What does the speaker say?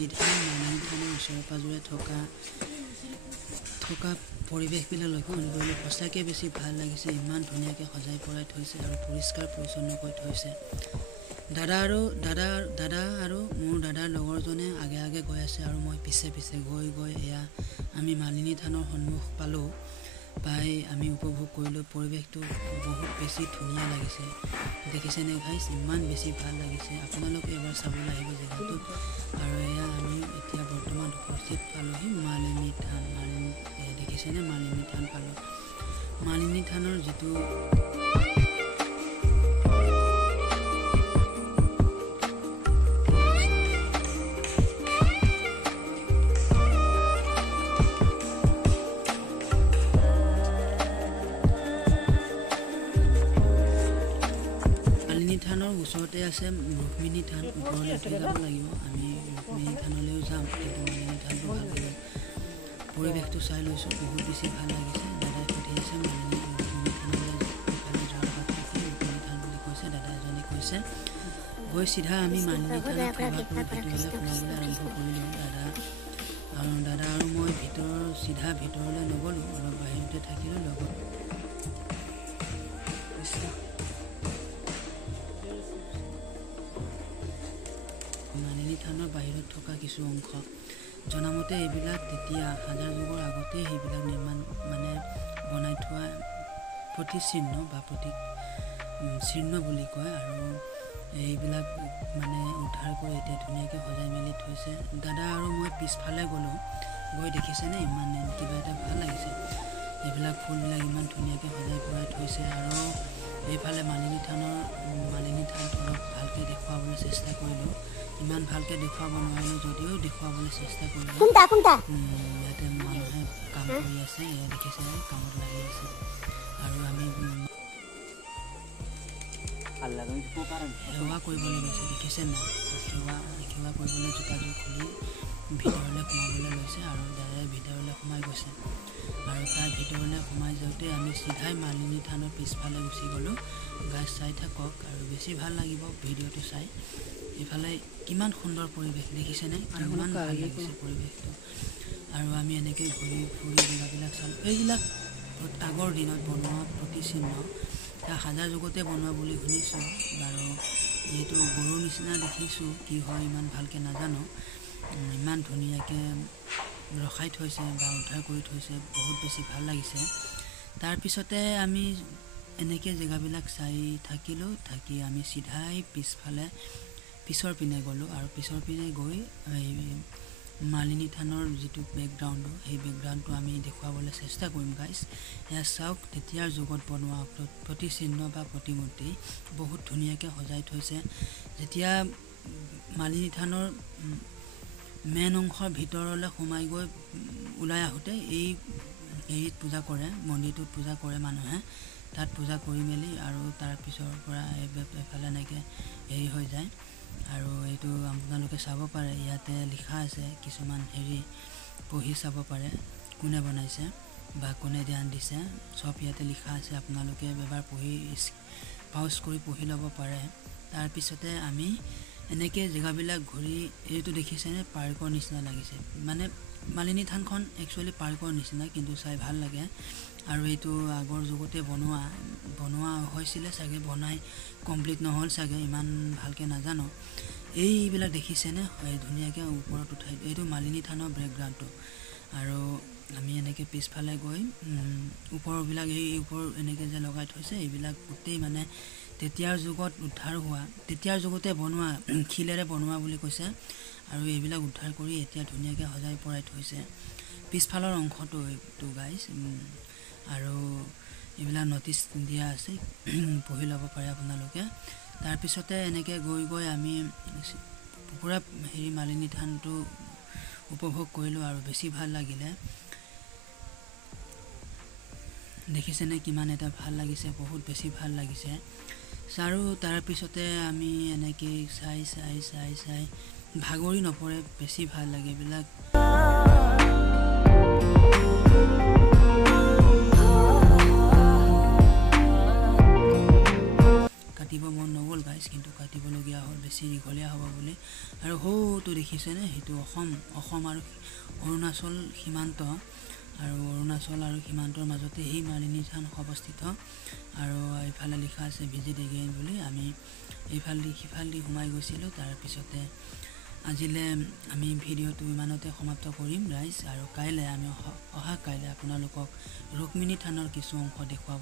সিধা মালিনী থানৰ ওচৰে পাজৰে থকা পৰিৱেশবিলাক লক্ষ্য কৰিলে সঁচাকৈ বেছি ভাল লাগিছে। ইমান ধুনীয়াকৈ সজাই পৰাই থৈছে আৰু পৰিষ্কাৰ পৰিচ্ছন্ন কৰি থৈছে। দাদা আৰু মোৰ দাদাৰ লগৰজনে আগে গৈ আছে আৰু মই পিছে গৈ এয়া আমি মালিনী থানৰ সন্মুখ পাই আমি উপভোগ কৰিলোঁ। পৰিৱেশটো বহুত বেছি ধুনীয়া লাগিছে। দেখিছেনে গাইছ, ইমান বেছি ভাল লাগিছে। আপোনালোকে এবাৰ চাবলৈ আহিব জেগাটো। আৰু এয়া আমি এতিয়া বৰ্তমান উপস্থিত পালোহি মালিনী থান। দেখিছেনে মালিনী থান পালোঁ। মালিনী থানৰ যিটো থানৰ ওচৰতে আছে ৰুক্মিণী থান। ওপৰলৈ উঠি যাব লাগিব। আমি ৰুক্মিণী থানলৈও যাম, কিন্তু মালিনী থানটো ভাল লাগে। পৰিৱেশটো চাই লৈছোঁ, বহুত বেছি ভাল লাগিছে। দাদাই পঠিয়াইছে ৰুক্মিণী থানলৈ ইফালে যোৱাৰ বাটত ৰুক্মিণী থান বুলি কৈছে। দাদা এজনে কৈছে গৈ চিধা আমি মালিনী থানত সেৱা কৰি ভিতৰলৈ সোমাবলৈ আৰম্ভ কৰিলোঁ। দাদা আৰু মই চিধা ভিতৰলৈ নগ'লোঁ, অলপ বাহিৰতে থাকিলোঁ লগত। মালিনী থানৰ বাহিৰত থকা কিছু অংশ জনামতে এইবিলাক তেতিয়া হাজাৰ যুগৰ আগতে সেইবিলাক বনাই থোৱা প্ৰতিচিহ্ন বা চিহ্ন বুলি কয়। আৰু এইবিলাক উদ্ধাৰ কৰি এতিয়া ধুনীয়াকৈ সজাই মেলি থৈছে। দাদা আৰু মই পিছফালে গ'লোঁ। গৈ দেখিছেনে ইমান কিবা এটা ভাল লাগিছে। এইবিলাক ফুলবিলাক ইমান ধুনীয়াকৈ সজাই পৰাই থৈছে। আৰু এইফালে মালিনী থানটো অলপ ভালকৈ দেখুৱাবলৈ চেষ্টা কৰিলোঁ। ইমান ভালকৈ দেখুৱাব নোৱাৰিলোঁ যদিও দেখুৱাবলৈ চেষ্টা কৰিলোঁ। ইয়াতে মানুহে কাম কৰি আছে, এয়া দেখিছে কামত লাগি আছে। আৰু আমি সেৱা কৰিবলৈ লৈছে, দেখিছে নাই? সেৱা কৰিবলৈ জোতাযোৰ খুলি ভিতৰলৈ সোমাবলৈ লৈছে আৰু দাদাই ভিতৰলৈ সোমাই গৈছে। আৰু তাৰ ভিতৰলৈ সোমাই যাওঁতে আমি চিধাই মালিনী থানৰ পিছফালে গুচি গ'লোঁ। গাছ চাই থাকক আৰু বেছি ভাল লাগিব ভিডিঅ'টো চাই। এইফালে কিমান সুন্দৰ পৰিৱেশ দেখিছেনে? কিমান ভাল লাগিছে পৰিৱেশটো। আৰু আমি এনেকৈ ঘূৰি ফুৰি জেগাবিলাক চালোঁ। এইবিলাক আগৰ দিনত বনোৱা প্ৰতিচিহ্ন, হাজাৰ যুগতে বনোৱা বুলি শুনিছোঁ বাৰু। এইটো গৰুৰ নিচিনা দেখিছোঁ, কি হয় ইমান ভালকৈ নাজানো। ইমান ধুনীয়াকৈ ৰখাই থৈছে বা উদ্ধাৰ কৰি থৈছে, বহুত বেছি ভাল লাগিছে। তাৰপিছতে আমি এনেকৈ জেগাবিলাক চাই থাকিলোঁ। থাকি আমি চিধাই পিছৰ পিনে গ'লোঁ। আৰু পিছৰ পিনে গৈ মালিনী থানৰ যিটো বেকগ্ৰাউণ্ডটো, সেই বেকগ্ৰাউণ্ডটো আমি দেখুৱাবলৈ চেষ্টা কৰিম গাইছ। এয়া চাওক, তেতিয়াৰ যুগত বনোৱা প্ৰতিচিহ্ন বা প্ৰতিমূৰ্তি বহুত ধুনীয়াকৈ সজাই থৈছে। যেতিয়া মালিনী থানৰ মেইন অংশৰ ভিতৰলৈ সোমাই গৈ ওলাই আহোঁতে হেৰিত পূজা কৰে, মন্দিৰটোত পূজা কৰে মানুহে। তাত পূজা কৰি মেলি আৰু তাৰ পিছৰ পৰা এফালে এনেকৈ হেৰি হৈ যায়। আৰু এইটো আপোনালোকে চাব পাৰে, ইয়াতে লিখা আছে কিছুমান পঢ়ি চাব পাৰে কোনে বনাইছে বা কোনে ধ্যান দিছে, চব ইয়াতে লিখা আছে। আপোনালোকে এবাৰ পাউজ কৰি পঢ়ি ল'ব পাৰে। তাৰপিছতে আমি এনেকৈ জেগাবিলাক ঘূৰি, এইটো দেখিছেনে পাৰ্কৰ নিচিনা লাগিছে। মালিনী থানখন একচুৱেলি পাৰ্কৰ নিচিনা, কিন্তু চাই ভাল লাগে। আৰু এইটো আগৰ যুগতে বনোৱা হৈছিলে চাগে, বনাই কমপ্লিট নহ'ল চাগে, ইমান ভালকৈ নাজানো। এইবিলাক দেখিছেনে ধুনীয়াকৈ ওপৰত উঠাই, এইটো মালিনী থানৰ বেকগ্ৰাউণ্ডটো। আৰু আমি এনেকৈ পিছফালে গৈ ওপৰবিলাক ওপৰ এনেকৈ যে লগাই থৈছে, এইবিলাক গোটেই তেতিয়াৰ যুগত উদ্ধাৰ হোৱা, তেতিয়াৰ যুগতে বনোৱা, শিলেৰে বনোৱা বুলি কৈছে। আৰু এইবিলাক উদ্ধাৰ কৰি এতিয়া ধুনীয়াকৈ সজাই পৰাই থৈছে পিছফালৰ অংশটো এইটো গাইছ। আৰু এইবিলাক ন'টিচ দিয়া আছে, পঢ়ি ল'ব পাৰে আপোনালোকে। তাৰপিছতে এনেকৈ গৈ আমি পূৰা মালিনী থানটো উপভোগ কৰিলোঁ আৰু বেছি ভাল লাগিলে। দেখিছেনে কিমান এটা ভাল লাগিছে, বহুত বেছি ভাল লাগিছে। আৰু তাৰপিছতে আমি এনেকৈ চাই ভাগৰি নপৰে, বেছি ভাল লাগে এইবিলাক। কাটিব মন নগ'ল গাইছ, কিন্তু কাটিবলগীয়া হ'ল, বেছি দীঘলীয়া হ'ব বুলি আৰু হৌটো দেখিছেনে সেইটো অসম আৰু অৰুণাচল সীমান্ত আৰু অৰুণাচল আৰু সীমান্তৰ মাজতে এই মালিনী থান অৱস্থিত আৰু এইফালে লিখা আছে ভিজিট এগেইন বুলি আমি সিফালদি সোমাই গৈছিলোঁ তাৰ পিছতে আজিলে আমি ভিডিঅ'টো ইমানতে সমাপ্ত কৰিম ৰাইজ আৰু কাইলৈ আমি অহা কাইলৈ আপোনালোকক ৰুক্মিণী থানৰ কিছু অংশ দেখুৱাব